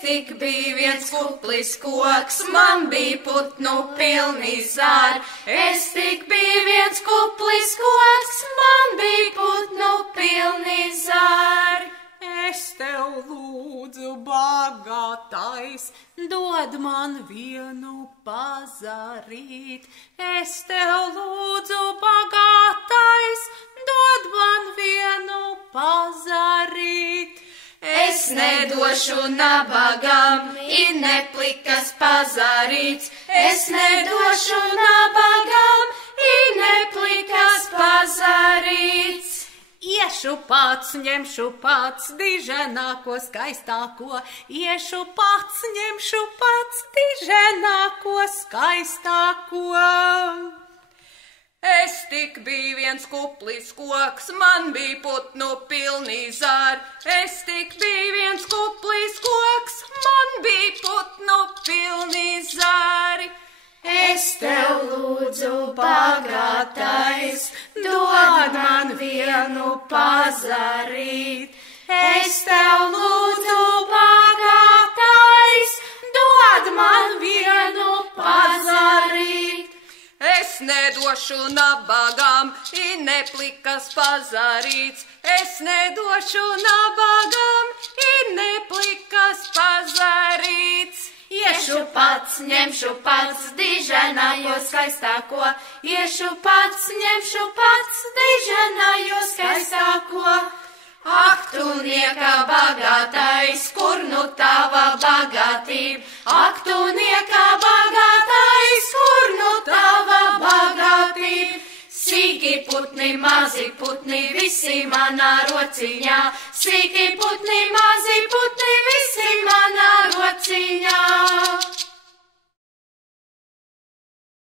tik biju viens kuplis koks, man bija putnu pilni zāri. Es tik biju viens kuplis koks, man bija putnu pilni zāri. Es tev lūdzu, bagātais, dod man vienu pazarīt. Es tev lūdzu, bagātais, dod man vienu pazarīt. Es nedošu nabagam, ir neplikas pazarīts. Es nedošu nabagam, ir neplikas pazarīts. Iešu pats, ņemšu pats, diženāko skaistāko. Iešu pats, ņemšu pats, diženāko skaistāko. Es tik biju viens kuplis koks, man bija putnu pilni zāri. Es tik biju viens kuplis koks, man bija putnu pilni zāri. Es tev lūdzu, bagātais, dod man vienu pazarīt. Es tev lūdzu, bagātais, dod man vienu pazarīt. Es nedošu nabagam, ir neplikas pazarīts. Es nedošu nabagam, ir neplikas pazarīts. Iešu pats, ņemšu pats, diženājo skaistāko. Iešu pats, ņemšu pats, diženājo skaistāko. Ak, tu nieka bagātais, kur nu tava bagātība? Ak, tu nieka bagātais, kur nu tava bagātība? Sīki putni, mazi putni, visi manā rociņā. Sīki putni, mazi putni,